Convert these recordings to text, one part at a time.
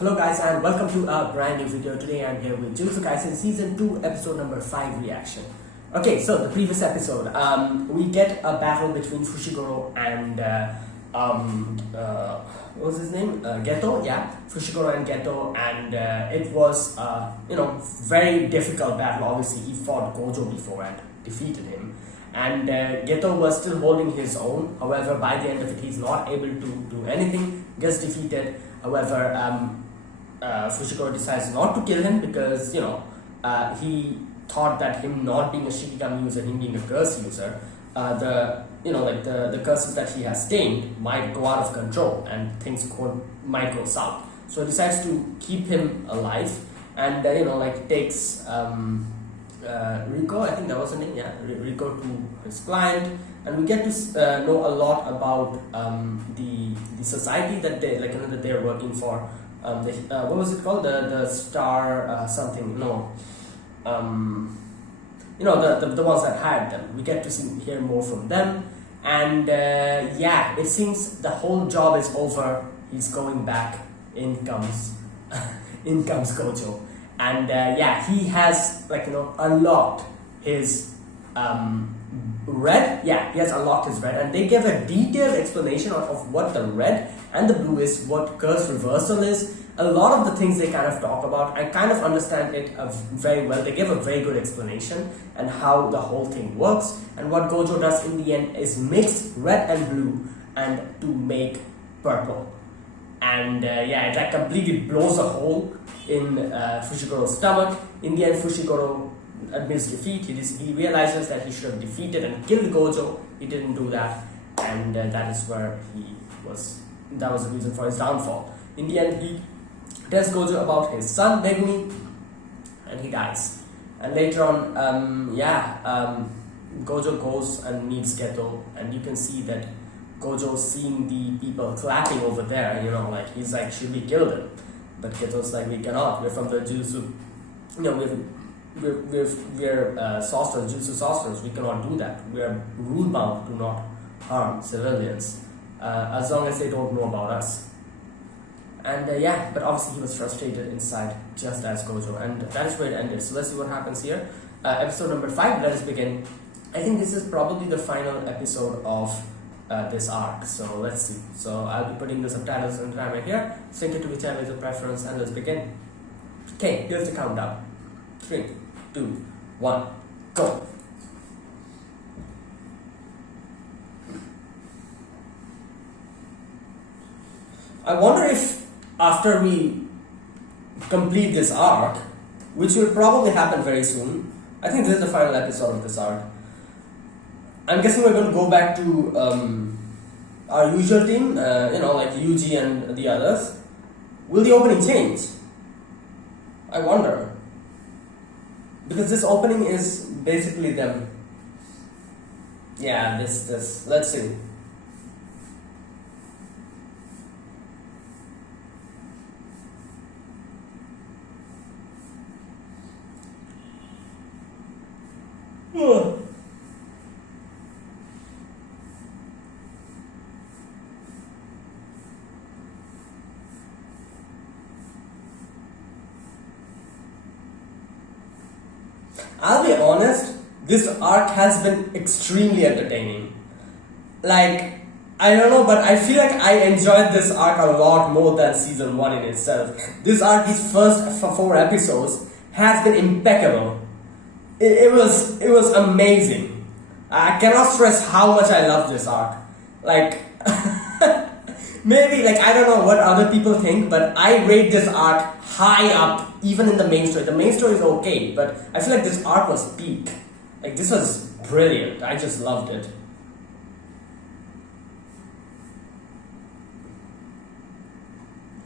Hello guys and welcome to a brand new video. Today I'm here with Jujutsu Kaisen Season 2 episode number 5 reaction. Okay, so the previous episode, we get a battle between Fushiguro and, what was his name? Geto, yeah. Fushiguro and Geto, and it was, very difficult battle. Obviously, he fought Gojo before and defeated him. And Geto was still holding his own. However, by the end of it, he's not able to do anything, gets defeated. However, Fushiguro decides not to kill him because, he thought that him not being a Shikigami user, him being a curse user, the curses that he has tamed might go out of control and things might go south. So he decides to keep him alive and, takes Rico, I think that was her name, yeah, Rico to his client, and we get to know a lot about the society that that they're working for. What was it called? The Star something? No, the ones that hired them. We get to hear more from them, and it seems the whole job is over. He's going back. In comes Gojo. And he has unlocked his red. Yeah, he has unlocked his red, and they give a detailed explanation of what the red and the blue is, what curse reversal is. A lot of the things they kind of talk about, I kind of understand it very well. They give a very good explanation and how the whole thing works. And what Gojo does in the end is mix red and blue and to make purple. And it completely blows a hole in Fushigoro's stomach. In the end, Fushiguro admits defeat. He realizes that he should have defeated and killed Gojo. He didn't do that, and that is where that was the reason for his downfall. In the end, he tells Gojo about his son Megumi, and he dies. And later on, Gojo goes and meets Geto, and you can see that Gojo seeing the people clapping over there, he's like, should we kill them? But Geto's like, we cannot. We're from the Jujutsu, we're sorcerers, Jujutsu sorcerers. We cannot do that. We are rule bound to not harm civilians, as long as they don't know about us. And but obviously he was frustrated inside, just as Gojo, and that is where it ended. So let's see what happens here. Episode number 5. Let us begin. I think this is probably the final episode of this arc, so let's see. So I'll be putting the subtitles and right here. Sync it to whichever is your preference, and let's begin. Okay, here's the countdown. 3, 2, 1, go. I wonder if after we complete this arc, which will probably happen very soon, I think this is the final episode of this arc. I'm guessing we're going to go back to our usual team, like Yuji and the others. Will the opening change? I wonder. Because this opening is basically them. Yeah, this. Let's see. I'll be honest, this arc has been extremely entertaining. I don't know, but I feel like I enjoyed this arc a lot more than season 1 in itself. This arc, these first 4 episodes, has been impeccable. It was amazing. I cannot stress how much I love this arc. Maybe, I don't know what other people think, but I rate this arc high up, even in the main story. The main story is okay, but I feel like this arc was peak. This was brilliant. I just loved it.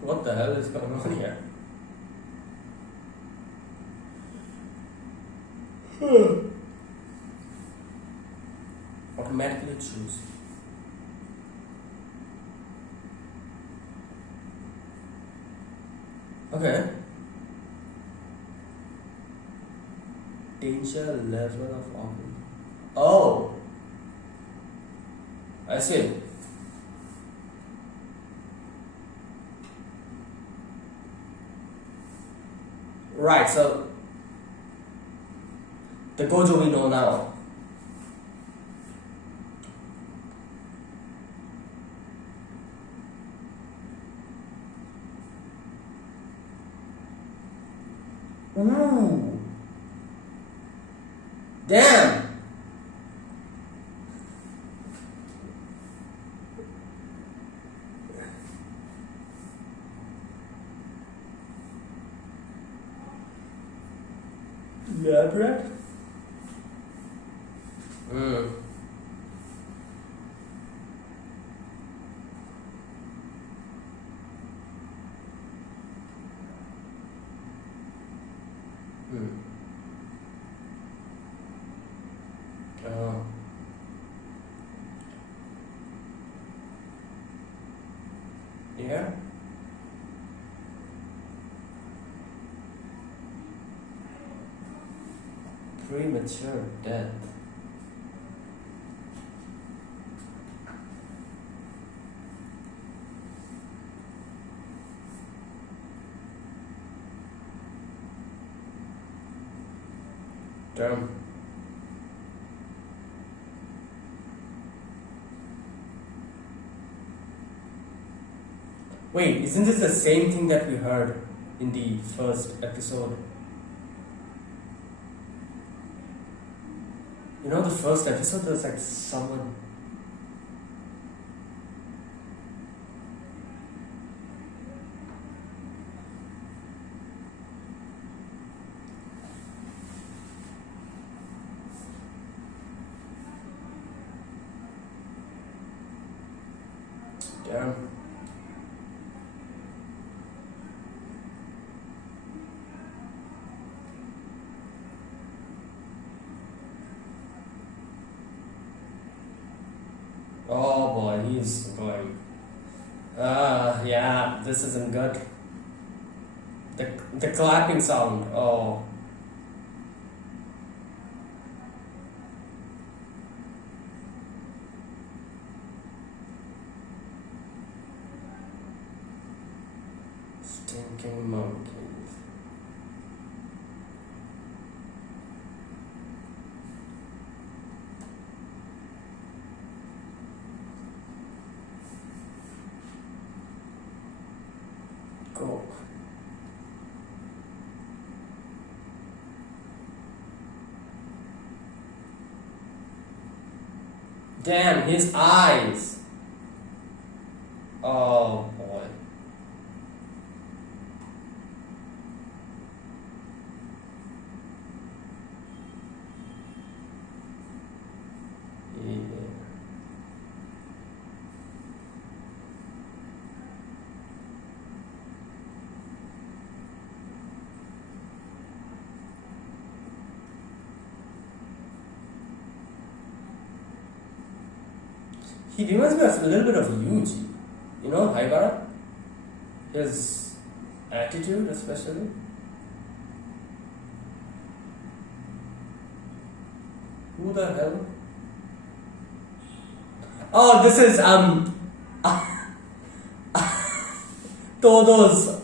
What the hell is going on here? Automatically choose. Okay. Danger level of organ. Oh, I see. Right, so the Gojo we know now. Ooh. Damn. Elaborate? Mm. Mm. Oh. Yeah? Premature death. Damn. Wait, isn't this the same thing that we heard in the first episode? You know, the first episode there was like someone. Damn. Oh boy, he's going. Yeah, this isn't good. The clapping sound. Oh. Stinking monkeys. Coke. Damn, his eyes. Oh boy. Yeah. He reminds me of a little bit of Yuji. You know, Haibara? His attitude, especially. Who the hell? Oh, this is Todo's.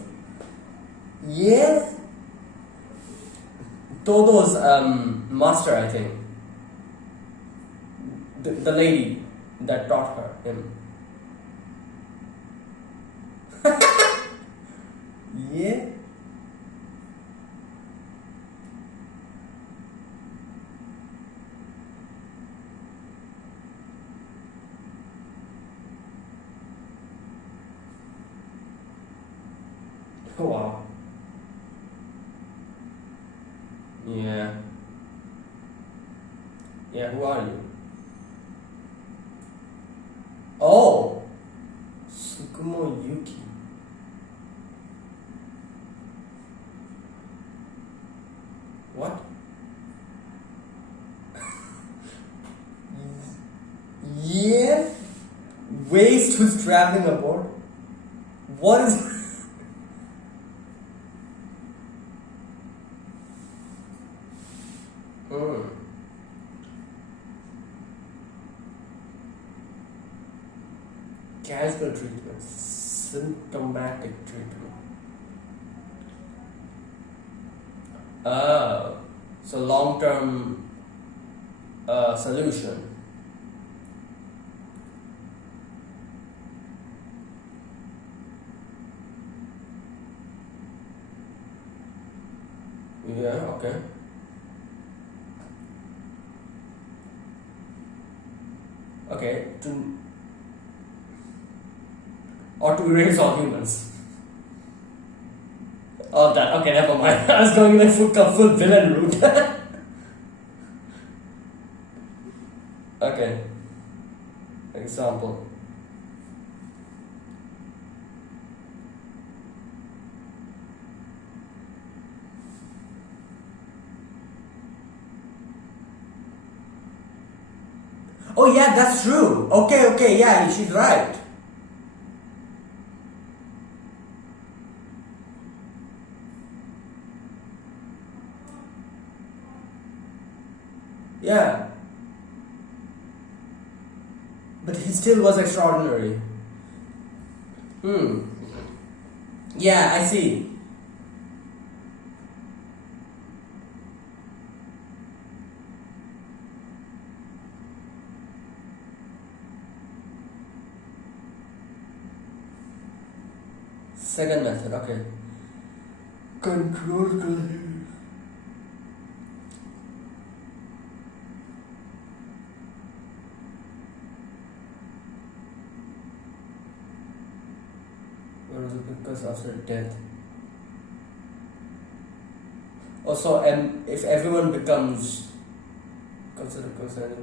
Yes. Todo's master, I think. The lady that taught her him. Yeah. Wow. Yeah. Yeah, who are you? Oh! Tsukumo Yuki. What? Yeah? Waste who's traveling aboard? What is. Hmm. Casual treatment, symptomatic treatment. Oh, so long-term solution. Yeah, okay. Okay, to erase all humans. Oh, that. Okay, never mind. I was going like full villain route. Okay, example. Oh yeah, that's true. Okay, yeah, she's right. Yeah, but he still was extraordinary. Hmm. Yeah, I see. Second method. Okay. Control. What is it? Because after death. Also, if everyone becomes considered concerning.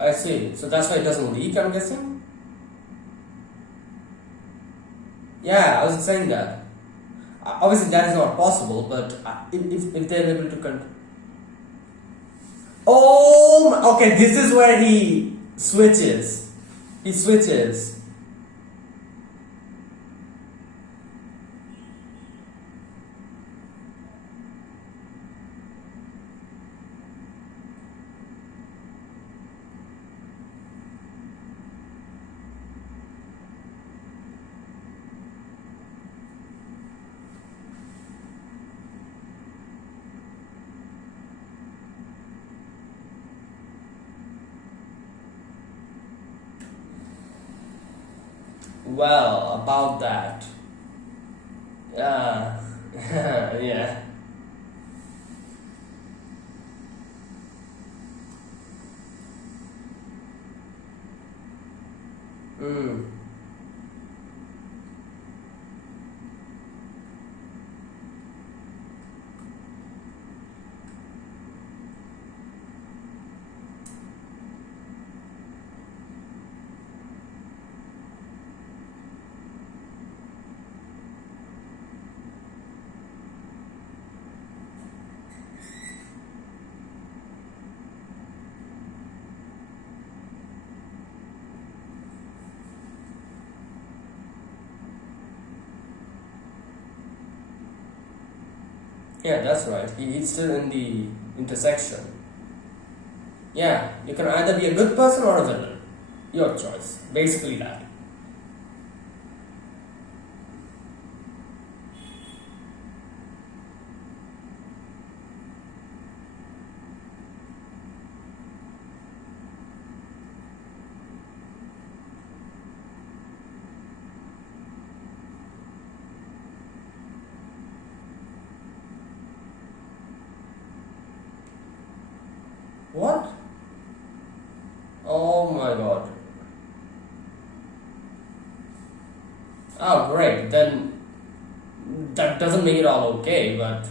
I see. So that's why it doesn't leak, I'm guessing? Yeah, I was saying that. Obviously, that is not possible, but if they're able to okay, this is where he switches. He switches. Well, about that. Yeah. Yeah. Mm. Yeah, that's right. He's still in the intersection. Yeah, you can either be a good person or a villain. Your choice. Basically that. What? Oh my god. Oh great, then that doesn't make it all okay, but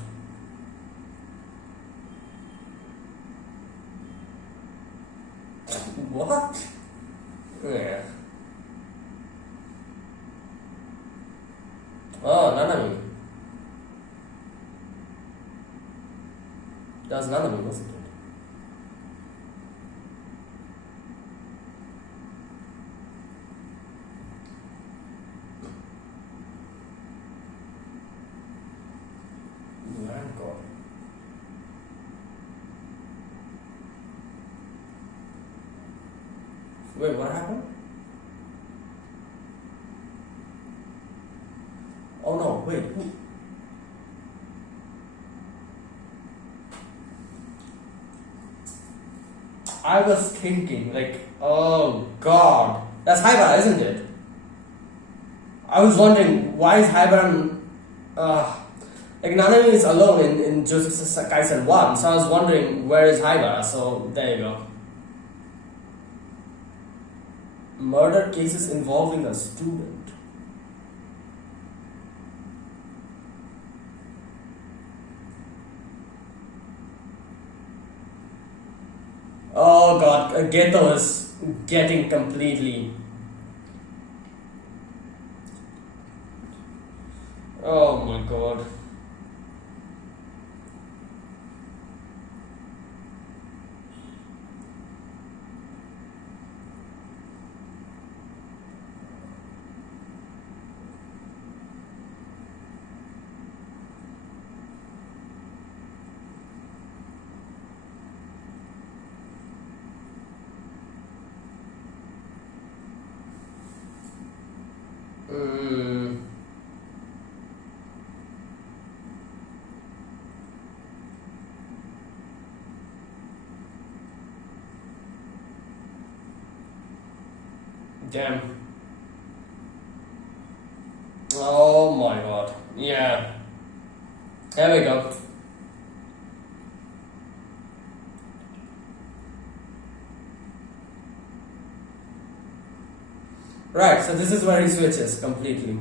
what? Yeah. Oh, Nanami. That was Nanami, wasn't it? My god. Wait, what happened? wait, who? I was thinking, like, oh god, that's Haibara, isn't it? I was wondering, why is Haibara. Uh, like, Nanami is alone in Jujutsu Kaisen 1, so I was wondering, where is Haibara? So, there you go. Murder cases involving a student. Oh god, Geto is getting completely. Oh my god. Mm, damn. Oh my god. Yeah. There we go. Right, so this is where he switches completely.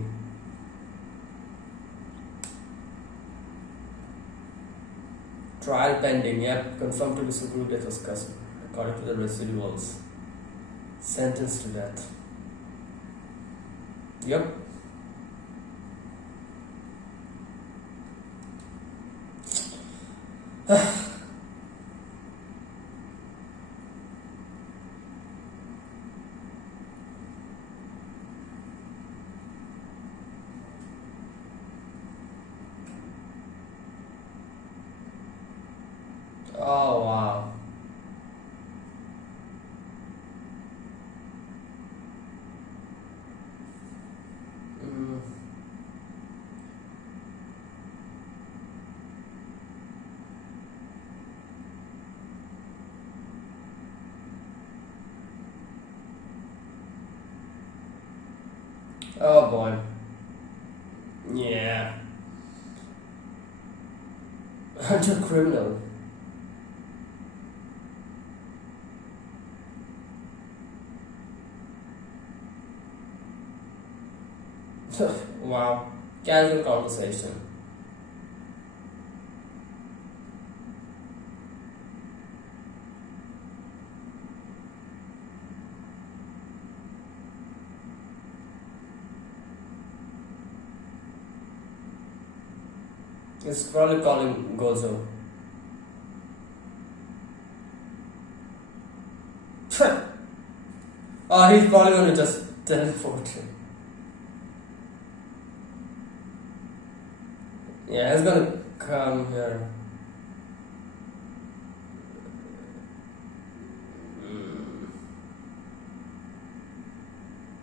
Trial pending, yep. Confirmed to be Suguru death was custom, according to the residuals. Sentenced to death. Yep. Oh wow. Mm. Oh boy. Yeah. Hunter criminal. Wow. Casual conversation. It's probably calling Gozo. Oh, he's probably gonna just teleport him. Yeah, he's gonna come here.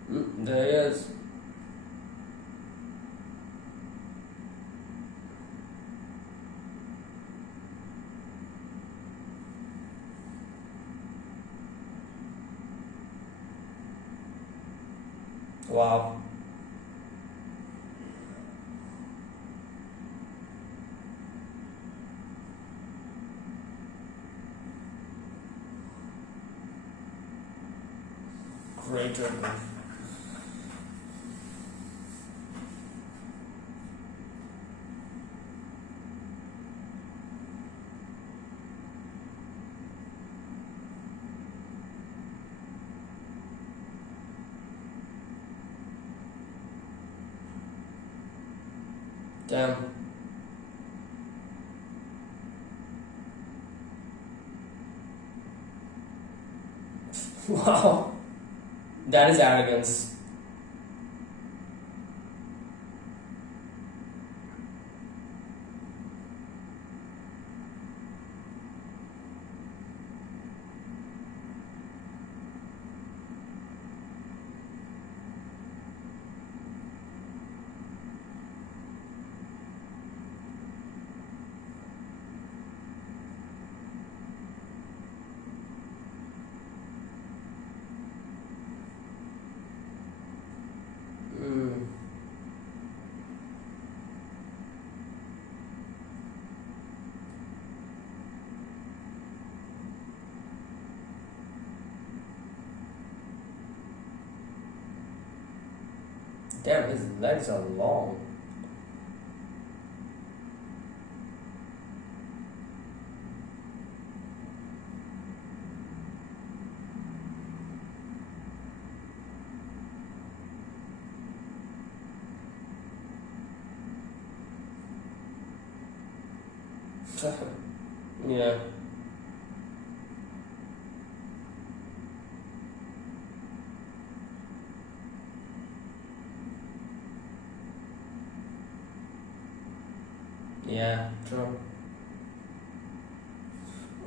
Mm. There he is. Wow. Great record. Damn. Wow. That is arrogance. Damn, his legs are long. Yeah. Yeah, true.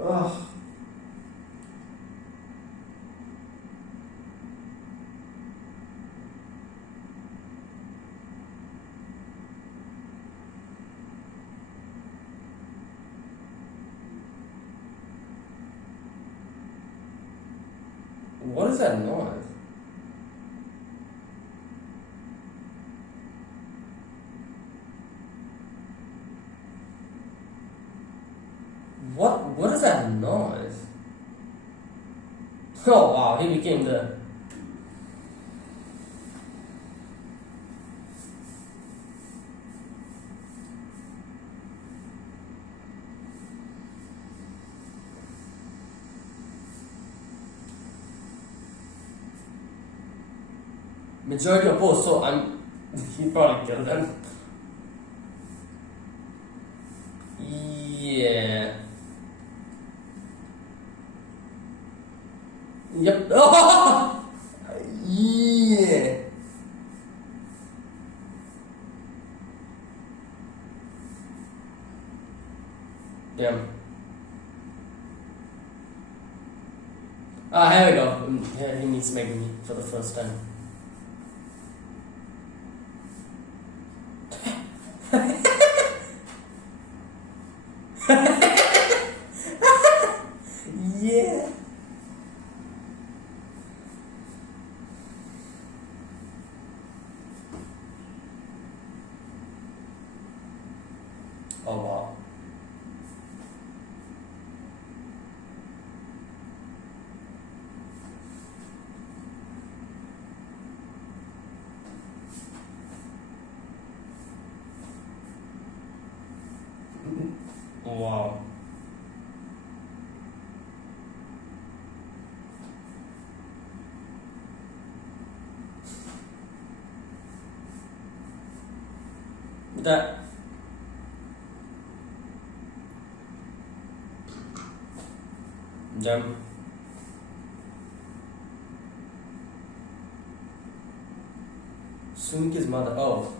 Ugh. What is that noise? What is that noise? Oh wow, he became the majority opposed, so I'm he probably killed them. Yeah. Yep. Yeah. Damn. Ah, here we go. Here he meets Megumi for the first time. Yeah. Oh wow. Wow. That. Damn. Suniki's mother. Oh.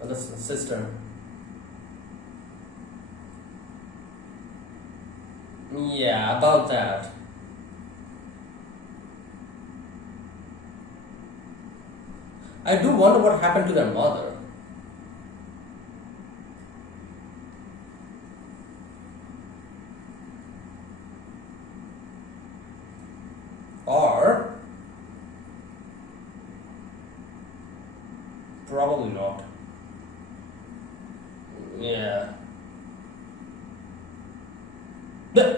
Oh, that's the sister. Yeah, about that. I do wonder what happened to their mother. Or probably not. Yeah.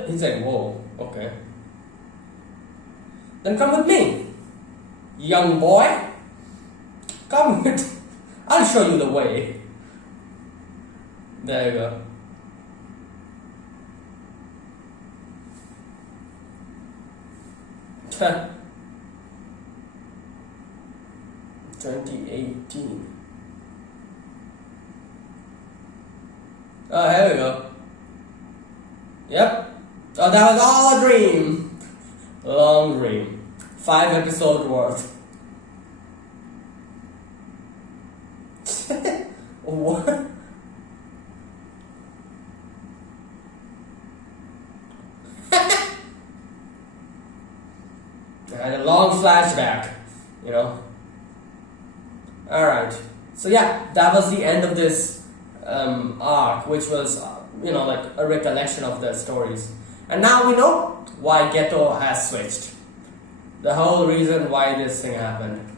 He's like, whoa, okay. Then come with me, young boy. Come with. I'll show you the way. There you go. Huh. 2018. Oh, here we go. Yep. Oh, that was all a dream. Long dream. 5 episode worth. What? I had a long flashback, you know. Alright. So yeah, that was the end of this arc, which was, like a recollection of the stories. And now we know why Geto has switched. The whole reason why this thing happened.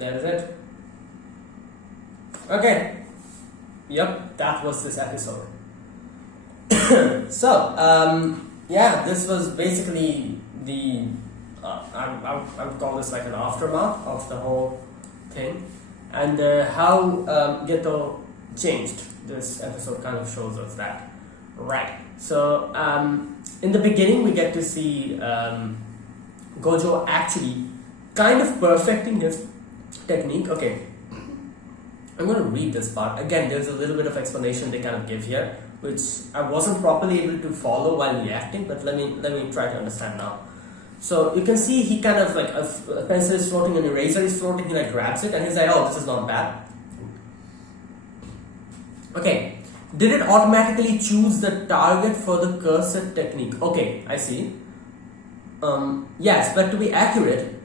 That is it. Okay. Yep, that was this episode. So, yeah, this was basically the I would call this like an aftermath of the whole thing, and how Geto changed. This episode kind of shows us that, right? So, in the beginning, we get to see Gojo actually kind of perfecting his technique. Okay, I'm going to read this part again. There's a little bit of explanation they kind of give here, which I wasn't properly able to follow while reacting, but let me try to understand now. So you can see he kind of like a pencil is floating, an eraser is floating, he like grabs it and he's like, oh, this is not bad. Okay, did it automatically choose the target for the cursor technique? Okay, I see. Yes, but to be accurate,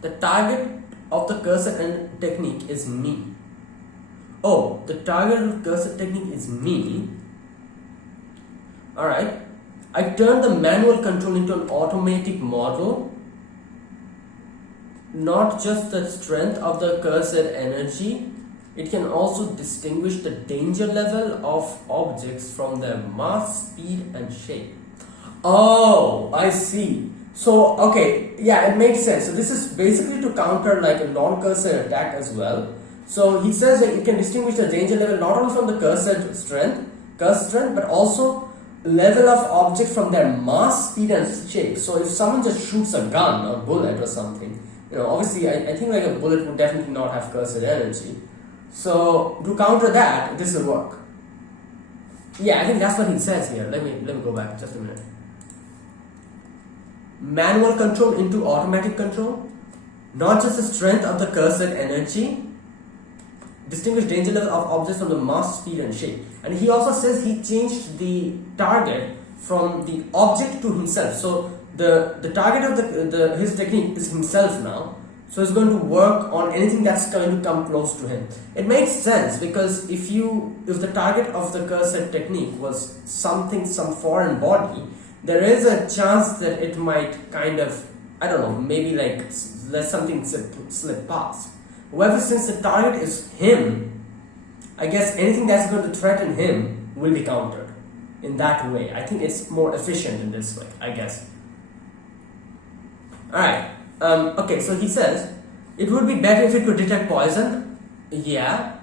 the target of the cursor technique is me. Oh, the target of cursor technique is me. Alright. I turned the manual control into an automatic model. Not just the strength of the cursor energy, it can also distinguish the danger level of objects from their mass, speed, and shape. Oh, I see. So, okay, yeah, it makes sense. So this is basically to counter like a non-cursor attack as well. So he says that it can distinguish the danger level not only from the cursor strength, but also level of object from their mass, speed, and shape. So if someone just shoots a gun or bullet or something, obviously I think like a bullet would definitely not have cursor energy. So to counter that, this will work. Yeah, I think that's what he says here. Let me go back just a minute. Manual control into automatic control, not just the strength of the cursor energy, distinguish danger level of objects from the mass, speed, and shape. And he also says he changed the target from the object to himself. So the target of his technique is himself now. So it's going to work on anything that's going to come close to him. It makes sense because if the target of the cursor technique was some foreign body, there is a chance that it might kind of, I don't know, maybe like let something slip past. However, since the target is him, I guess anything that's going to threaten him will be countered in that way. I think it's more efficient in this way, I guess. Alright, okay, so he says, it would be better if it could detect poison. Yeah,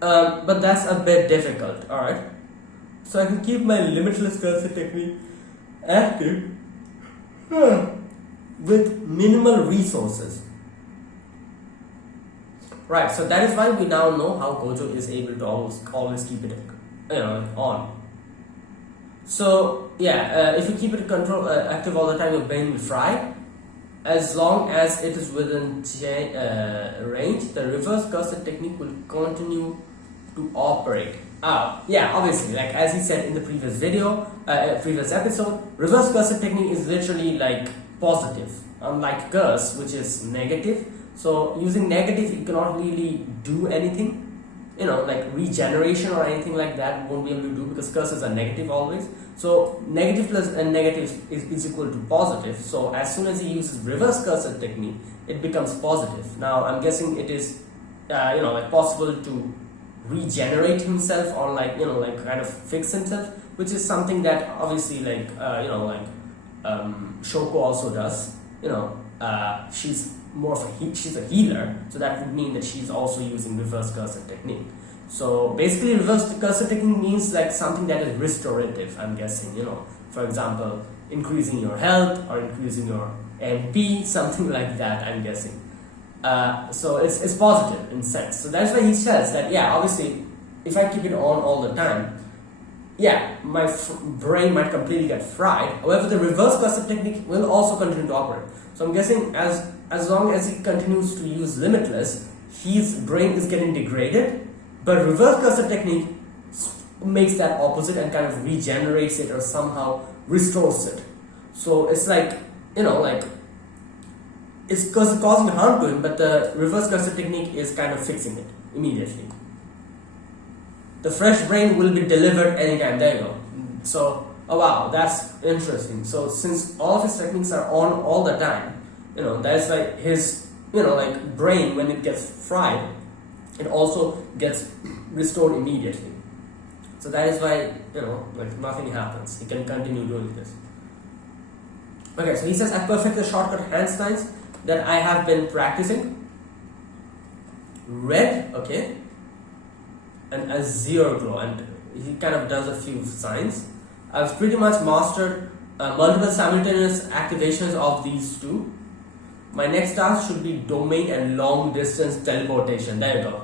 but that's a bit difficult, alright. So I can keep my limitless cursor technique active with minimal resources. Right, so that is why we now know how Gojo is able to always keep it on. So yeah, if you keep it active all the time, your brain will fry. As long as it is within range, the reverse cursor technique will continue to operate. Yeah, obviously, like as he said in the previous video, previous episode, reverse cursor technique is literally like positive, unlike curse, which is negative. So using negative, you cannot really do anything, like regeneration or anything like that won't be able to do because curses are negative always. So negative plus and negative is equal to positive. So as soon as he uses reverse cursor technique, it becomes positive. Now I'm guessing it is, like possible to regenerate himself or like kind of fix himself, which is something that obviously like Shoko also does. She's more of she's a healer, so that would mean that she's also using reverse cursor technique. So basically reverse cursor technique means like something that is restorative, I'm guessing, for example, increasing your health or increasing your MP, something like that, I'm guessing. So it's positive in sense. So that's why he says that, yeah, obviously if I keep it on all the time, yeah, my brain might completely get fried. However, the reverse cursor technique will also continue to operate. So I'm guessing as long as he continues to use limitless, his brain is getting degraded, but reverse cursor technique makes that opposite and kind of regenerates it or somehow restores it. So it's like, it's causing harm to him, but the reverse cursor technique is kind of fixing it immediately. The fresh brain will be delivered anytime. There you go. So, oh wow, that's interesting. So since all of his techniques are on all the time, that's like his like brain, when it gets fried, it also gets restored immediately. So that is why, like nothing happens. He can continue doing this. Okay, so he says, I perfect the shortcut handstands that I have been practicing. Red, okay, and azure glow, and he kind of does a few signs. I've pretty much mastered multiple simultaneous activations of these two. My next task should be domain and long distance teleportation. There you go.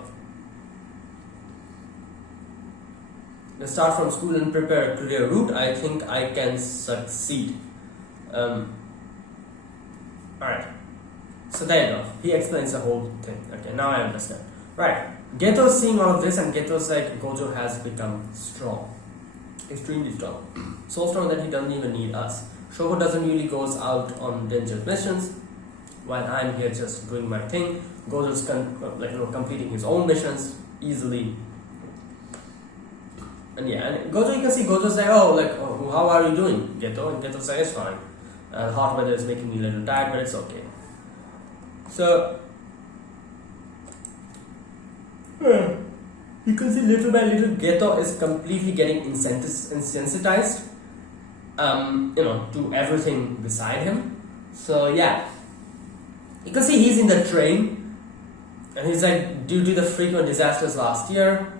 Let's start from school and prepare a career route. I think I can succeed. Alright. So there you go. He explains the whole thing. Okay, now I understand. Right. Geto's seeing all of this, and Geto's like, Gojo has become strong. Extremely strong. So strong that he doesn't even need us. Shogo doesn't really goes out on dangerous missions, while I'm here just doing my thing. Gojo's completing his own missions easily. And yeah, and Gojo, you can see Gojo's like, how are you doing, Geto? And Geto's like, it's fine. Hot weather is making me a little tired, but it's okay. So, you can see little by little Geto is completely getting insensitized, to everything beside him. So yeah, you can see he's in the train, and he's like, due to the frequent disasters last year,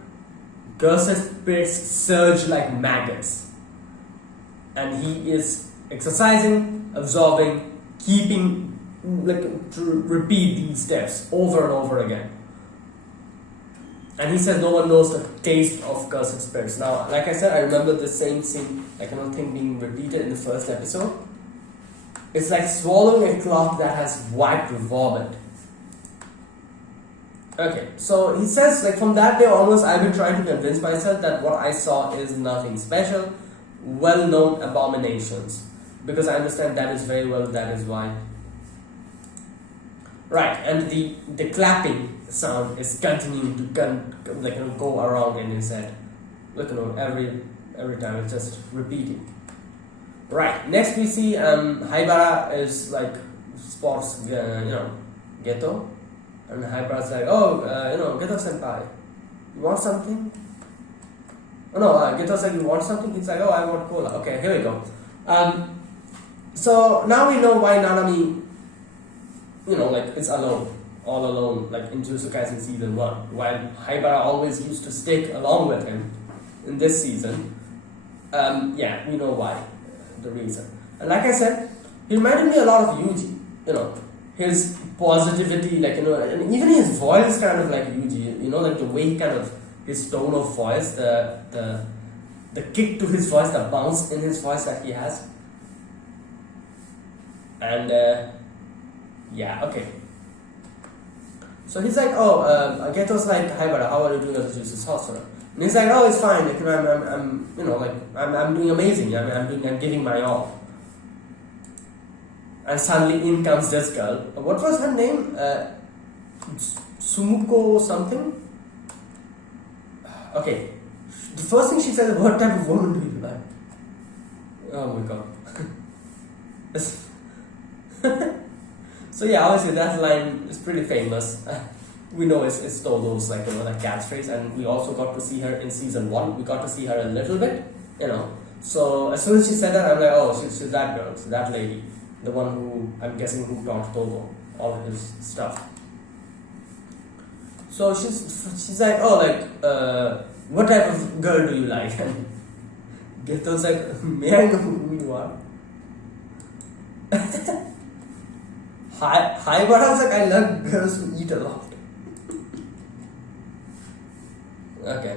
cursed spirits surge like maggots, and he is exercising, absorbing, keeping, to repeat these steps over and over again. And he says no one knows the taste of cursed spirits. Now, like I said, I remember the same scene, thing being repeated in the first episode. It's like swallowing a cloth that has wiped vomit. Okay, so he says, from that day onwards, I've been trying to convince myself that what I saw is nothing special, well-known abominations. Because I understand that is very well, that is why. Right, and the clapping sound is continuing to go around in his head. Every time it's just repeating. Right, next we see Haibara is spots Geto, and Haibara's like, Geto senpai, you want something? Oh no, Geto said, you want something? He's like, I want cola. Okay, here we go. So now we know why Nanami it's alone, all alone, in Jujutsu Kaisen season 1, while Haibara always used to stick along with him in this season. Yeah, we know why, the reason. And like I said, he reminded me a lot of Yuji, his positivity, and even his voice is kind of like Yuji, the way he his tone of voice, the kick to his voice, the bounce in his voice that he has. And yeah, okay. So he's like, Geto's like, Haibara, how are you doing as a Jujutsu sorcerer? And he's like, it's fine. I'm doing amazing. I'm giving my all. And suddenly in comes this girl. What was her name? Sumuko something. Okay. The first thing she said, what type of woman do you like? Oh my god. So yeah, obviously that line is pretty famous. We know it's Todo's that catchphrase, and we also got to see her in season 1. We got to see her a little bit, So as soon as she said that, I'm like, she's that girl, so that lady, the one who I'm guessing who taught Todo all of his stuff. So she's like, what type of girl do you like? And Geto's like, may I know who you are? Haibara was like, I love girls who eat a lot. Okay.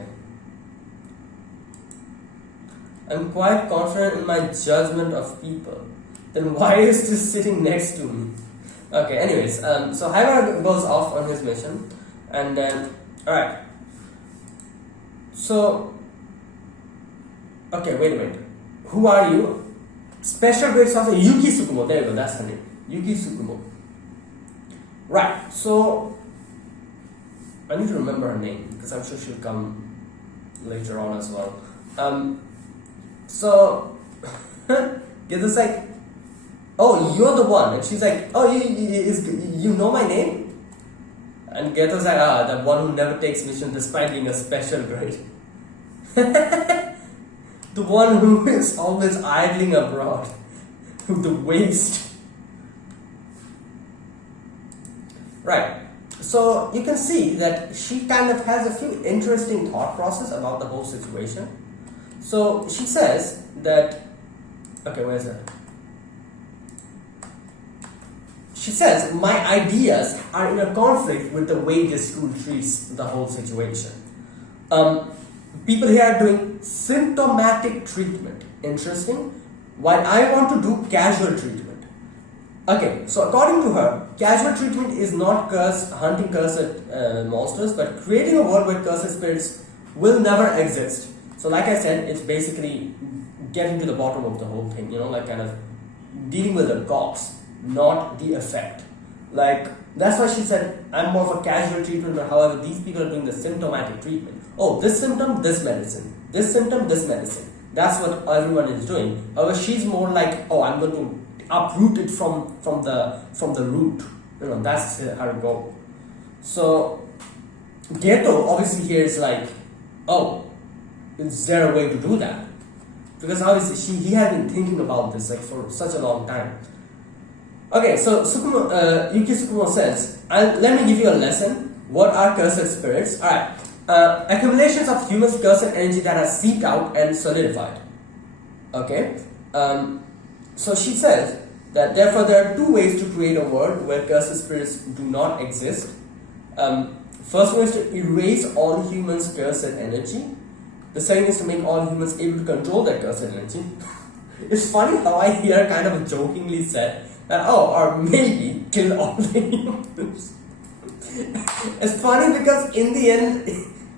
I'm quite confident in my judgment of people. Then why is this sitting next to me? Okay, anyways, so Haibara goes off on his mission, and then, alright. So, okay, wait a minute. Who are you? Special grade sorcerer Yuki Tsukumo. There you go, that's her name. Yuki Tsukumo. Right, so I need to remember her name because I'm sure she'll come later on as well. So Geto's like, you're the one, and she's like, you know my name? And Geto's like, the one who never takes mission despite being a special grade. The one who is always idling abroad. The waste. Right. So you can see that she kind of has a few interesting thought process about the whole situation. So she says that, okay, where is it? She says, my ideas are in a conflict with the way this school treats the whole situation. People here are doing symptomatic treatment. Interesting. While I want to do casual treatment. Okay, so according to her, casual treatment is not hunting cursed monsters, but creating a world where cursed spirits will never exist. So like I said, it's basically getting to the bottom of the whole thing, like kind of dealing with the cause, not the effect. Like, that's why she said, I'm more of a casual treatment, but however, these people are doing the symptomatic treatment. Oh, this symptom, this medicine. This symptom, this medicine. That's what everyone is doing. However, she's more like, oh, I'm going to uproot it from the root. That's her goal. So Geto obviously here is like, oh, is there a way to do that? Because obviously he had been thinking about this like for such a long time. Okay, so Yuki Tsukumo says, let me give you a lesson. What are cursed spirits? Alright. Accumulations of human cursed energy that are seeped out and solidified. Okay. So she says that therefore there are two ways to create a world where cursed spirits do not exist. First one is to erase all humans' cursed energy. The second is to make all humans able to control their cursed energy. It's funny how I hear kind of jokingly said that, or maybe kill all the humans. It's funny because in the end,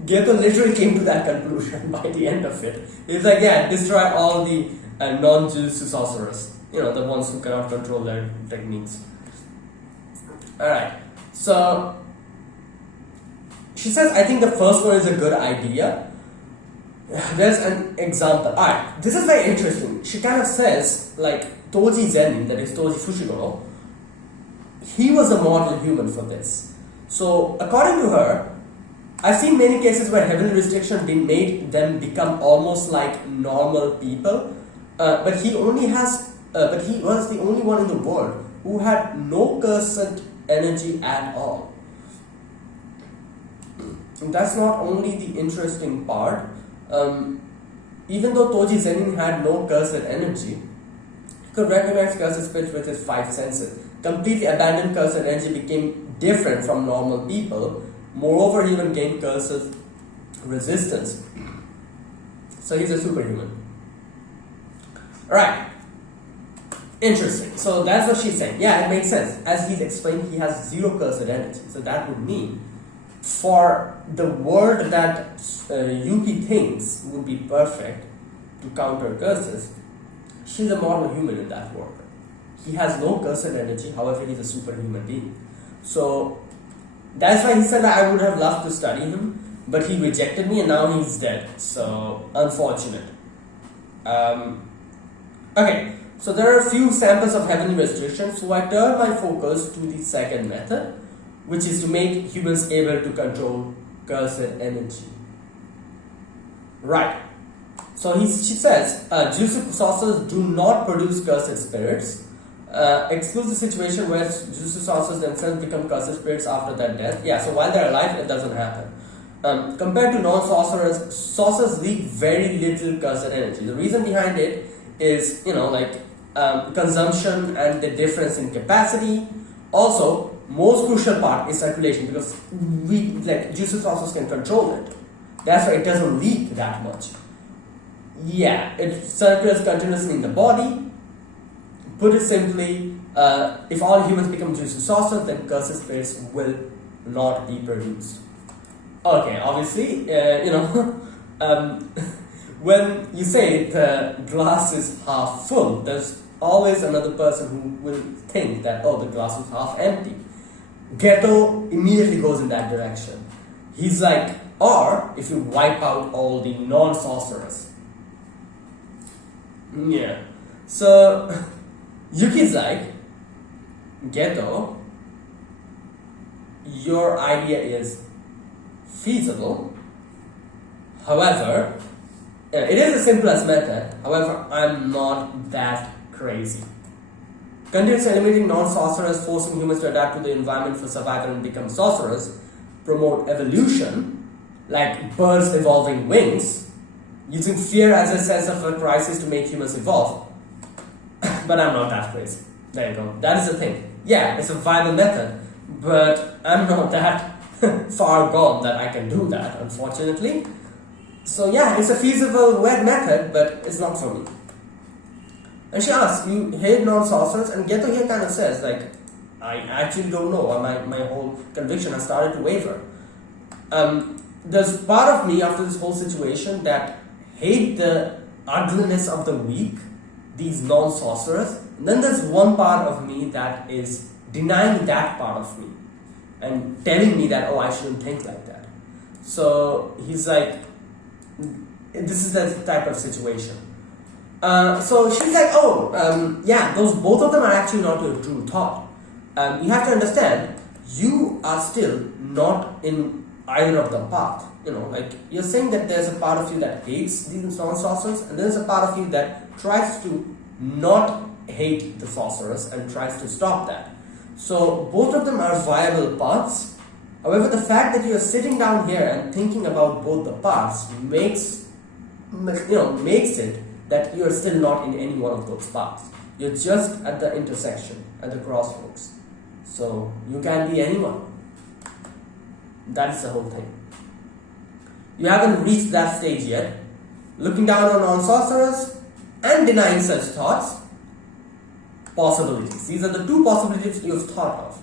Geto literally came to that conclusion by the end of it. He's like, yeah, destroy all the non-Jujutsu sorcerers. The ones who cannot control their techniques. Alright, so she says, I think the first one is a good idea. There's an example. Alright, this is very interesting. She kind of says, like, Toji Zenin, that is Toji Fushiguro, he was a model human for this. So, according to her, I've seen many cases where heavenly restriction made them become almost like normal people, but he was the only one in the world who had no cursed energy at all. And that's not only the interesting part. Even though Toji Zenin had no cursed energy, he could recognize cursed spirits with his 5 senses. Completely abandoned cursed energy became different from normal people. Moreover, he even gained cursed resistance. So he's a superhuman. Alright. Interesting. So that's what she's saying. Yeah, it makes sense. As he's explained, he has 0 cursed energy. So that would mean for the world that Yuki thinks would be perfect to counter curses, she's a model human in that world. He has no cursed energy, however, he's a superhuman being. So that's why he said that I would have loved to study him, but he rejected me and now he's dead. So, unfortunate. Okay, so there are a few samples of heavenly restrictions, so I turn my focus to the second method, which is to make humans able to control cursed energy. Right. So she says, Jujutsu sorcerers do not produce cursed spirits. Excludes the situation where Jujutsu sorcerers themselves become cursed spirits after their death. Yeah, so while they're alive, it doesn't happen. Compared to non-sorcerers, sorcerers leak very little cursed energy. The reason behind it is, consumption and the difference in capacity. Also, most crucial part is circulation, because Jujutsu sorcerers can control it. That's why it doesn't leak that much. Yeah, it circulates continuously in the body. Put it simply, if all humans become Jujutsu sorcerers, then cursed spirits will not be produced. Okay, obviously, when you say the glass is half full, there's always another person who will think that, oh, the glass is half empty. Geto immediately goes in that direction. He's like, or if you wipe out all the non-sorcerers. Yeah. So, Yuki's like, Geto, your idea is feasible. However, it is the simplest method. However, I'm not that crazy. Continuously eliminating non-sorcerers, forcing humans to adapt to the environment for survival and become sorcerers, promote evolution, like birds evolving wings, using fear as a sense of a crisis to make humans evolve. But I'm not that crazy. There you go. That is the thing. Yeah, it's a viable method, but I'm not that far gone that I can do that, unfortunately. So yeah, it's a feasible web method, but it's not for me. And she asks, you hate non-sorcerers? And Geto here kind of says, like, I actually don't know. My whole conviction has started to waver. There's part of me after this whole situation that hate the ugliness of the weak, these non-sorcerers. And then there's one part of me that is denying that part of me and telling me that, oh, I shouldn't think like that. So he's like, this is the type of situation. So she's like, yeah, both of them are actually not your true thought. You have to understand, you are still not in either of the path. Like you're saying that there's a part of you that hates these non-sorcerers, and there's a part of you that tries to not hate the sorcerers and tries to stop that. So both of them are viable paths. However, the fact that you are sitting down here and thinking about both the paths makes it that you are still not in any one of those paths. You're just at the intersection, at the crossroads. So you can be anyone. That's the whole thing. You haven't reached that stage yet. Looking down on non-sorcerers and denying such thoughts. Possibilities. These are the two possibilities you've thought of.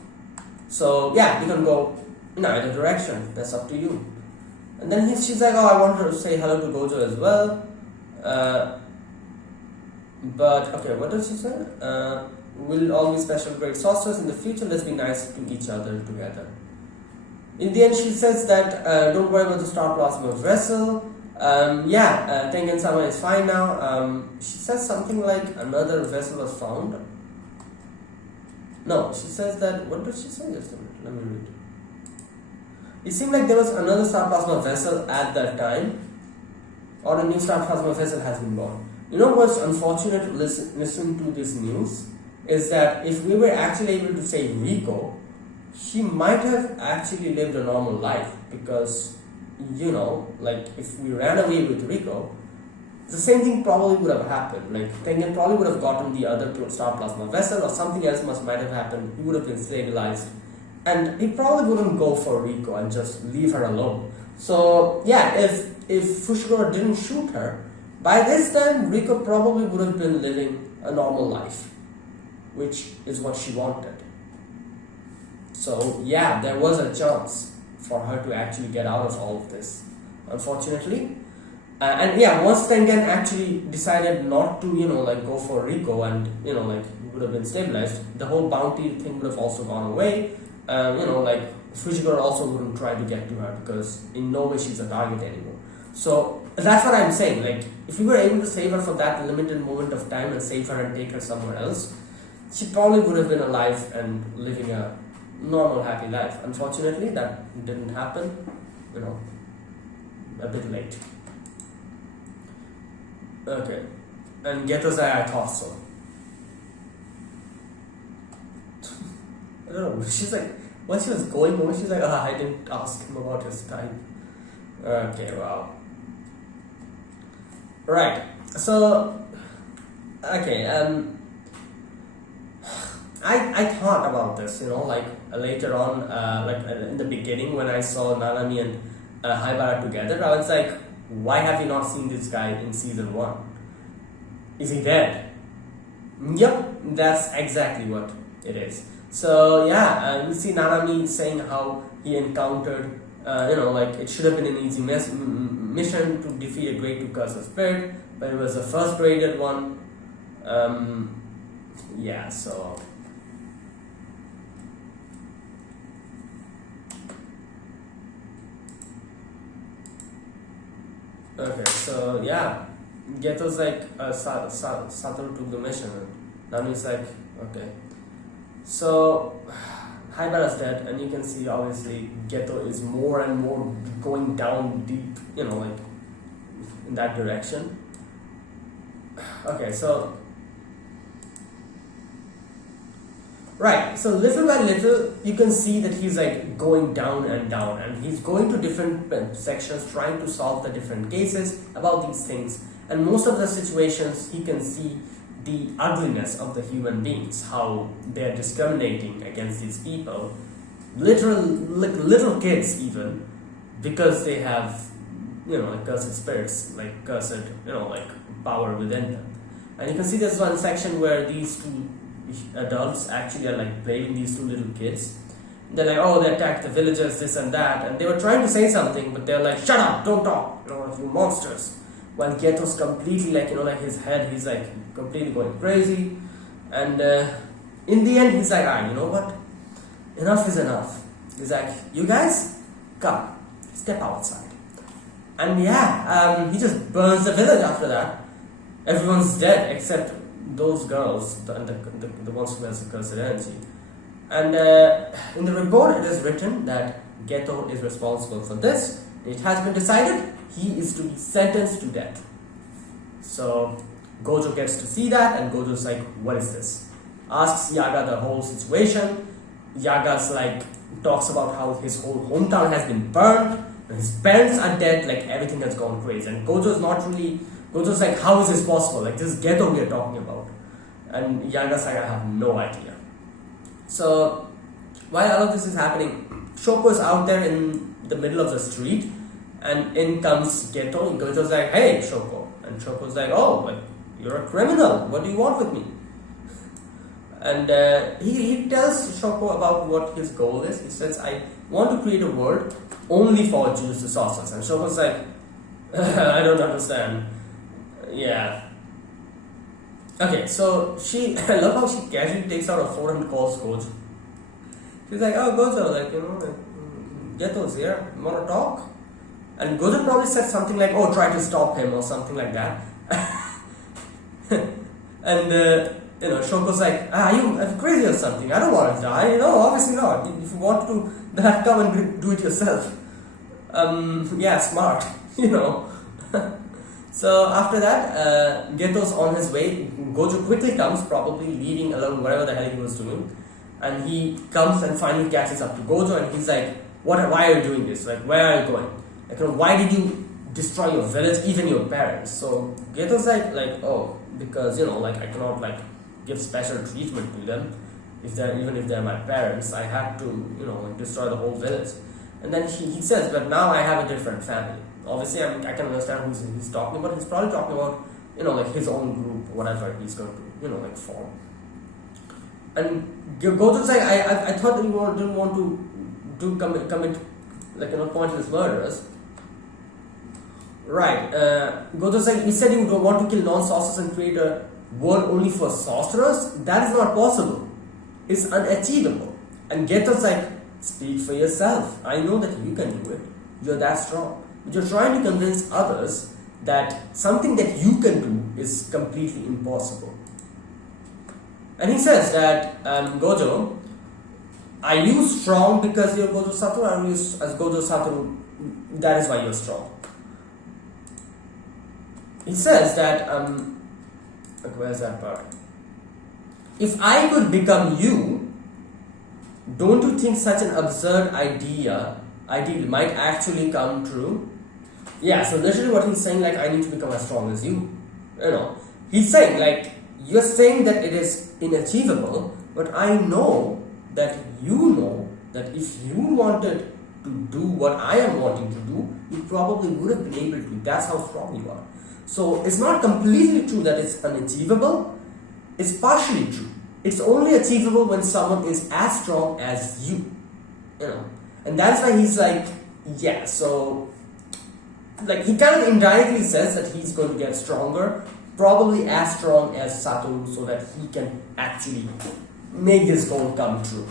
So yeah, you can go in either direction. That's up to you. And then she's like, oh, I want her to say hello to Gojo as well. But okay, what does she say? We'll all be special great sorcerers in the future. Let's be nice to each other together. In the end, she says that don't worry about the star plasma vessel. Tengen-sama is fine now. She says something like another vessel was found. No, she says that. What did she say? Just a minute. Let me read. It seemed like there was another star plasma vessel at that time, or a new star plasma vessel has been born. You know what's unfortunate listening to this news is that if we were actually able to save Rico, she might have actually lived a normal life, because like if we ran away with Rico, the same thing probably would have happened. Like Tengen probably would have gotten the other star plasma vessel, or something else might have happened. He would have been stabilized, and he probably wouldn't go for Rico and just leave her alone. So yeah, if Fushiguro didn't shoot her, by this time Rico probably would have been living a normal life, which is what she wanted. So yeah, there was a chance for her to actually get out of all of this, unfortunately. And yeah, once Tengen actually decided not to, go for Rico and, would have been stabilized, the whole bounty thing would have also gone away. Fushiguro also wouldn't try to get to her, because in no way she's a target anymore. So that's what I'm saying. Like, if we were able to save her for that limited moment of time and save her and take her somewhere else, she probably would have been alive and living a normal, happy life. Unfortunately, that didn't happen. A bit late. Okay, and Geto's I thought so. I don't know. She's like, when she was going home, she's like, I didn't ask him about his type. Okay, wow. Right. So, okay. I thought about this, later on, in the beginning when I saw Nanami and Haibara together, I was like, why have you not seen this guy in season 1? Is he dead? Yep, that's exactly what it is. So yeah, you see Nanami saying how he encountered, it should have been an easy mission to defeat a great Tukasa spirit, but it was the first graded one. Yeah, so. Okay, so yeah, Geto's like, Satoru took the mission, and Nami's like, okay. So, Haibara's dead, and you can see obviously Geto is more and more going down deep, like in that direction. Okay, so right, so little by little you can see that he's like going down and he's going to different sections trying to solve the different cases about these things, and most of the situations he can see the ugliness of the human beings, how they're discriminating against these people, little kids even, because they have like cursed spirits, like cursed like power within them. And you can see there's one section where these two adults actually are like blaming these two little kids. They're like, oh, they attacked the villagers, this and that, and they were trying to say something, but they're like, shut up, don't talk, you monsters. While Geto's completely like his head, he's like completely going crazy, and in the end he's like, you know what, enough is enough. He's like, you guys, come, step outside. And he just burns the village after that. Everyone's dead except those girls, the ones who has the cursed energy. And in the report it is written that Geto is responsible for this. It has been decided he is to be sentenced to death. So Gojo gets to see that, and Gojo's like, what is this? Asks Yaga the whole situation. Yaga's like, talks about how his whole hometown has been burned, his parents are dead, like everything has gone crazy. And Gojo's like, how is this possible? Like, this is Geto we are talking about. And Yaga's like, I have no idea. So while all of this is happening, Shoko is out there in the middle of the street, and in comes Geto, and Geto's like, hey Shoko. And Shoko's like, oh, like, you're a criminal, what do you want with me? And he tells Shoko about what his goal is. He says, I want to create a world only for Jujutsu sorcerers. And Shoko's like, I don't understand. Yeah. Okay, so I love how she casually takes out a phone and calls Gojo. She's like, oh Gojo, like, Geto's here, you wanna talk? And Gojo probably said something like, oh, try to stop him or something like that. And Shoko's like, are you crazy or something? I don't want to die, obviously not. If you want to, then come and do it yourself. Yeah, smart, So after that, Geto's on his way. Gojo quickly comes, probably leading along whatever the hell he was doing. And he comes and finally catches up to Gojo, and he's like, why are you doing this? Like, where are you going? Like, why did you destroy your village, even your parents? So Geto's like, oh, because, I cannot, give special treatment to them. Even if they're my parents, I had to, destroy the whole village. And then he says, but now I have a different family. Obviously, I can understand who he's talking about. He's probably talking about, his own group, whatever he's going to, form. And Gojo's like, I thought that you didn't want to commit, pointless murders. Right. Gojo's like, you said you don't want to kill non-sorcerers and create a world only for sorcerers? That is not possible. It's unachievable. And Geto's like, speak for yourself. I know that you can do it. You're that strong. But you're trying to convince others that something that you can do is completely impossible. And he says that, Gojo, are you strong because you're Gojo Satoru, or are you as Gojo Satoru, that is why you're strong? He says that, where's that part? If I could become you, don't you think such an absurd ideal might actually come true? Yeah, so literally what he's saying, I need to become as strong as you. He's saying, you're saying that it is inachievable, but I know that if you wanted to do what I am wanting to do, you probably would have been able to. That's how strong you are. So it's not completely true that it's unachievable. It's partially true. It's only achievable when someone is as strong as you. And that's why he's like, yeah, so he kind of indirectly says that he's going to get stronger, probably as strong as Satoru, so that he can actually make this goal come true.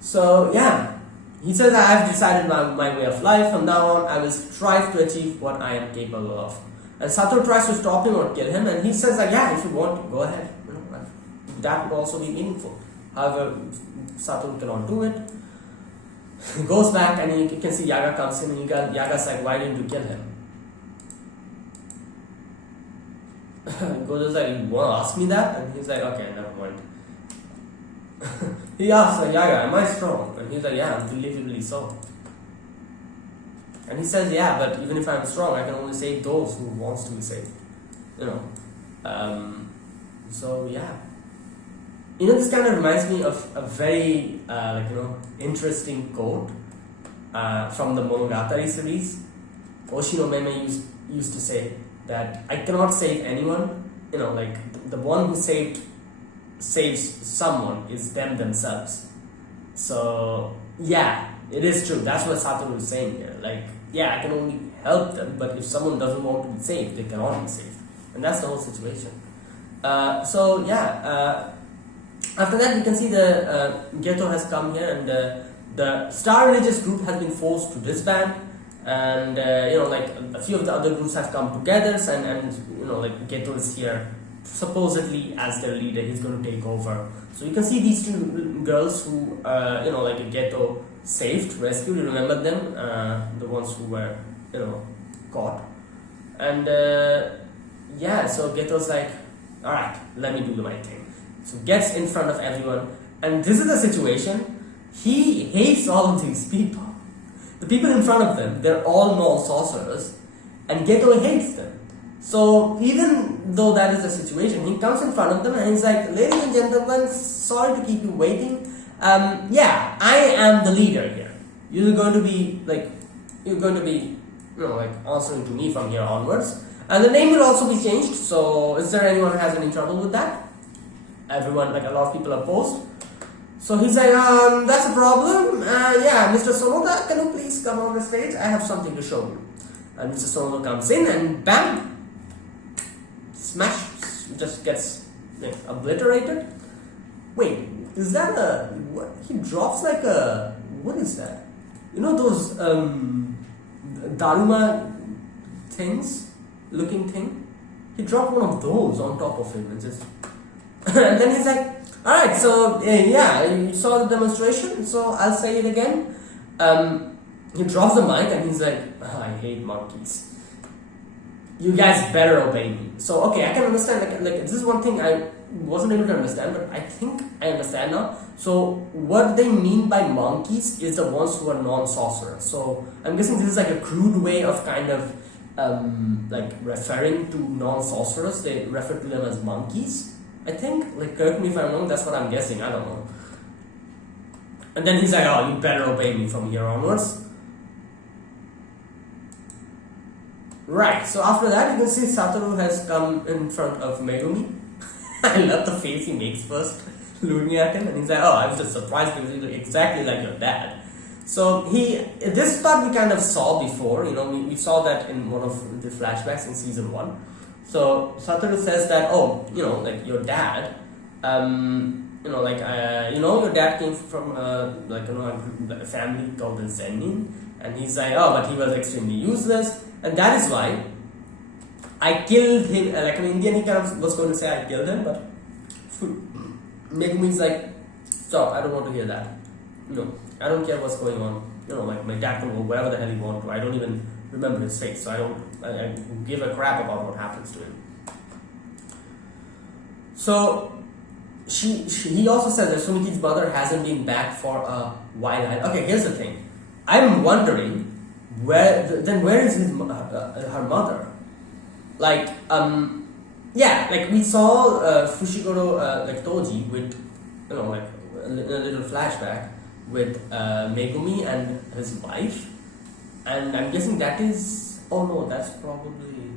So yeah, he says, I have decided my way of life. From now on, I will strive to achieve what I am capable of. And Satoru tries to stop him or kill him, and he says, yeah, if you want, go ahead. That would also be meaningful. However, Satoru cannot do it. He goes back and you can see Yaga comes in and Yaga's like, why didn't you kill him? Gojo's like, you want to ask me that? And he's like, okay, never mind. He asks Yaga, am I strong? And he's like, yeah, unbelievably so. And he says, yeah, but even if I'm strong, I can only save those who wants to be saved. You know. So yeah. You know, this kind of reminds me of a very interesting quote from the Monogatari series. Oshino Meme used to say that I cannot save anyone. You know, like the one who saves someone is them themselves. So yeah, it is true. That's what Satoru is saying here. Like, yeah, I can only help them, but if someone doesn't want to be saved, they cannot be saved, and that's the whole situation. So yeah. After that, we can see the Geto has come here, and the Star Religious group has been forced to disband, and like a few of the other groups have come together, and like Geto is here supposedly as their leader. He's going to take over. So you can see these two girls who like Geto saved, rescued. You remember them, the ones who were caught, and yeah. So Geto's like, all right, let me do my thing. So gets in front of everyone, and this is the situation. He hates all of these people. The people in front of them, they're all non-sorcerers, and Geto hates them. So even though that is the situation, he comes in front of them and he's like, ladies and gentlemen, sorry to keep you waiting. Yeah, I am the leader here. You're going to be answering to me from here onwards. And the name will also be changed. So is there anyone who has any trouble with that? Everyone, like a lot of people opposed. So he's like, that's a problem. Yeah, Mr. Sonoda, can you please come on the stage? I have something to show you. And Mr. Sonoda comes in and bam, smash, just gets obliterated. Wait, is that what? He drops like what is that? You know those Daruma things, looking thing? He dropped one of those on top of him and just... and then he's like, alright, so yeah, you saw the demonstration, so I'll say it again. He drops the mic and he's like, I hate monkeys. You guys better obey me. So okay, I can understand, like this is one thing I wasn't able to understand, but I think I understand now. So what they mean by monkeys is the ones who are non-sorcerers. So I'm guessing this is like a crude way of kind of referring to non-sorcerers. They refer to them as monkeys, I think. Like, correct me if I'm wrong, that's what I'm guessing, I don't know. And then he's like, oh, you better obey me from here onwards. Right, so after that, you can see Satoru has come in front of Megumi. I love the face he makes first, looking at him, and he's like, oh, I was just surprised because he looked exactly like your dad. So this part we kind of saw before, we saw that in one of the flashbacks in season 1. So Satoru says that, oh, like your dad, your dad came from a family called the Zenin, and he's like, oh, but he was extremely useless, and that is why I killed him. Like an Indian, he kind of was going to say I killed him, but Megumi's like, stop, I don't want to hear that. No, I don't care what's going on. Like my dad can go wherever the hell he wants to. I don't even remember his face, so I give a crap about what happens to him. So he also said that Sumiki's mother hasn't been back for a while. Okay, here's the thing. I'm wondering where is her mother? Like yeah, like we saw Fushiguro Toji with a little flashback with Megumi and his wife, and I'm guessing that is, oh no, that's probably,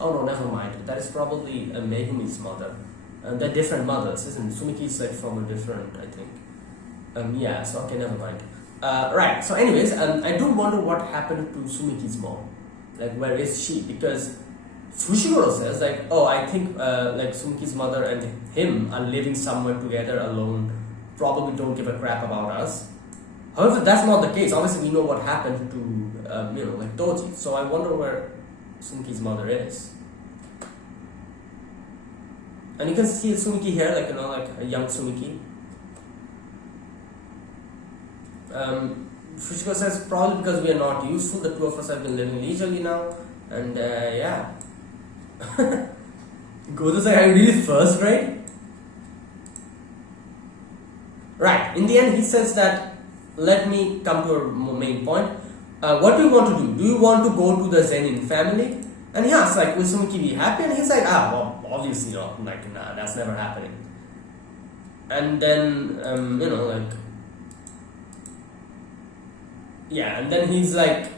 oh no, never mind, that is probably Megumi's mother. They're different mothers, isn't it? Sumiki's like from a different, I think. Yeah, so okay, never mind. Right, so anyways, I do wonder what happened to Sumiki's mom. Like, where is she? Because Fushiguro says, like, oh, I think Sumiki's mother and him are living somewhere together alone, probably don't give a crap about us. However, that's not the case. Obviously, we know what happened to, Toji. So I wonder where Sumiki's mother is. And you can see Sumiki here, like a young Sumiki. Fushiko says probably because we are not useful. The two of us have been living leisurely now, and yeah. Gojo's like, are you really first grade? Right. In the end, he says that. Let me come to a main point. What do you want to do? Do you want to go to the Zenin family? And he asks, like, will Sumiki be happy? And he's like, well, obviously not. Like, nah, that's never happening. And then, like, yeah, and then he's like,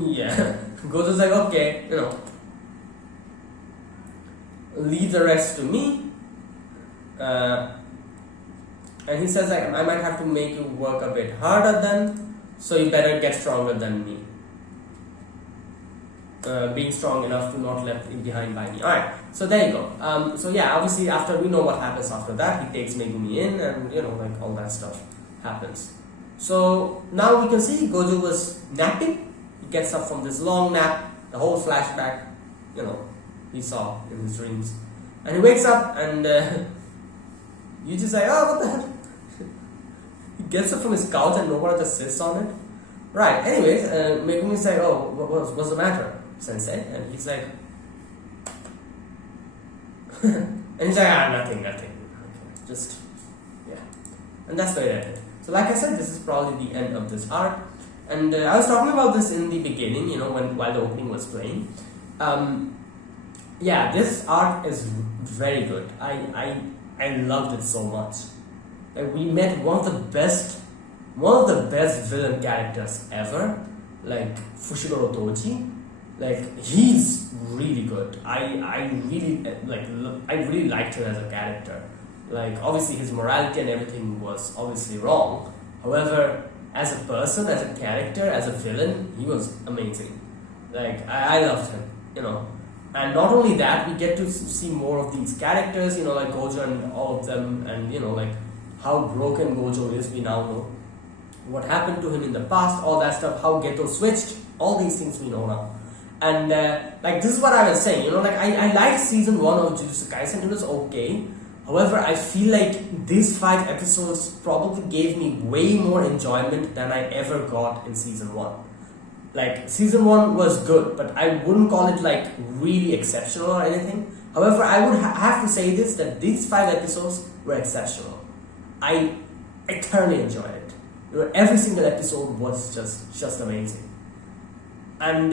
yeah, Gojo's like, okay, leave the rest to me. And he says, like, I might have to make you work a bit harder then, so you better get stronger than me. Being strong enough to not left behind by me. Alright, so there you go. So yeah, obviously after we know what happens after that, he takes Megumi in and, like all that stuff happens. So now we can see Gojo was napping. He gets up from this long nap, the whole flashback, he saw in his dreams. And he wakes up and you just say, oh, what the hell? He gets up from his couch and nobody just sits on it. Right, anyways, Megumi's like, oh, what's the matter, sensei? And he's like, nothing. Okay, just, yeah. And that's the way it ended. So like I said, this is probably the end of this arc. And I was talking about this in the beginning, while the opening was playing. Yeah, this arc is very good. I loved it so much. Like, we met one of the best villain characters ever, like Fushiguro Toji. Like, he's really good. I really liked him as a character. Like, obviously his morality and everything was obviously wrong. However, as a person, as a character, as a villain, he was amazing. Like, I loved him, And not only that, we get to see more of these characters, like Gojo and all of them, and like how broken Gojo is, we now know. What happened to him in the past, all that stuff, how Geto switched, all these things we know now. And like, this is what I was saying, like I liked season 1 of Jujutsu Kaisen, it was okay. However, I feel like these 5 episodes probably gave me way more enjoyment than I ever got in season 1. Like, season 1 was good, but I wouldn't call it like really exceptional or anything. However, I would have to say this, that these 5 episodes were exceptional. I thoroughly enjoyed it. Every single episode was just amazing. And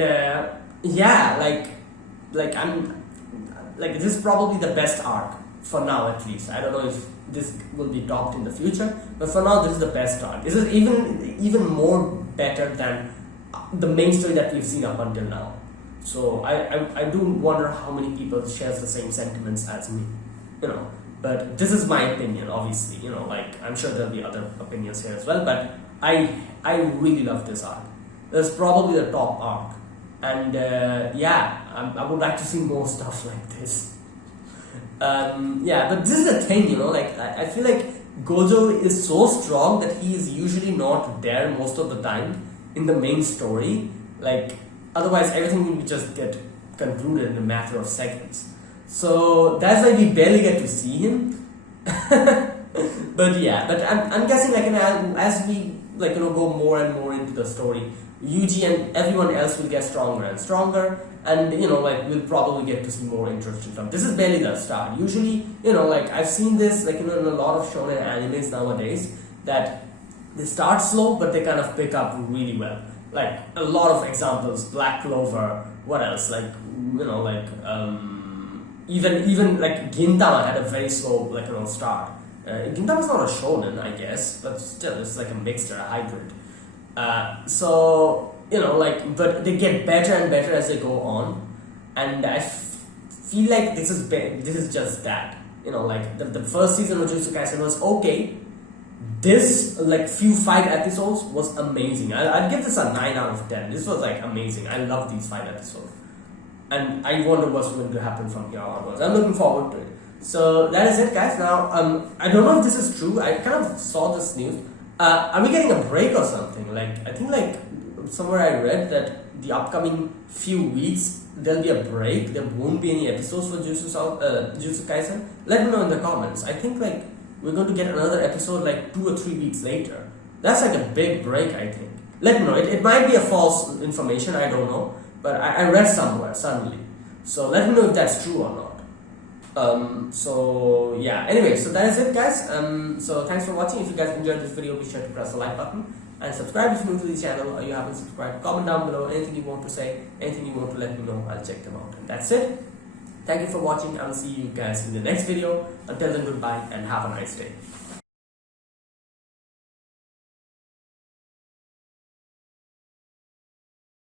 yeah, like this is probably the best arc for now, at least. I don't know if this will be topped in the future, but for now this is the best arc. This is even more better than the main story that we've seen up until now. So I do wonder how many people shares the same sentiments as me, but this is my opinion, obviously, like, I'm sure there'll be other opinions here as well, but I really love this arc. It's probably the top arc, and yeah, I would like to see more stuff like this. Yeah, but this is the thing, like, I feel like Gojo is so strong that he is usually not there most of the time in the main story. Like, otherwise everything will just get concluded in a matter of seconds. So that's why we barely get to see him. But yeah, but I'm guessing, like, as we go more and more into the story, Yuji and everyone else will get stronger and stronger, and like, we'll probably get to see more interesting stuff. This is barely the start. Usually, like, I've seen this, like, in a lot of shonen animes nowadays, that they start slow but they kind of pick up really well. Like, a lot of examples, Black Clover, what else, like, even like Gintama had a very slow start. Gintama's not a shonen, I guess, but still it's like a mixture, a hybrid. So but they get better and better as they go on, and I feel like this is just that. Like, the first season of Jujutsu Kaisen was okay. This, like, few 5 episodes was amazing. I'd give this a 9 out of 10. This was like amazing. I love these 5 episodes, and I wonder what's going to happen from here onwards. I'm looking forward to it. So that is it, guys. Now, I don't know if this is true. I kind of saw this news. Are we getting a break or something? Like, I think, like, somewhere I read that the upcoming few weeks there'll be a break. There won't be any episodes for Jujutsu Kaisen. Let me know in the comments. I think, like, we're going to get another episode like 2 or 3 weeks later. That's like a big break, I think. Let me know. It might be a false information, I don't know, but I read somewhere suddenly. So let me know if that's true or not. So yeah, anyway, so that is it, guys. So thanks for watching. If you guys enjoyed this video, be sure to press the like button and subscribe if you're new to the channel or you haven't subscribed. Comment down below anything you want to say, anything you want to let me know. I'll check them out. And that's it. Thank you for watching. I'll see you guys in the next video. Until then, goodbye and have a nice day.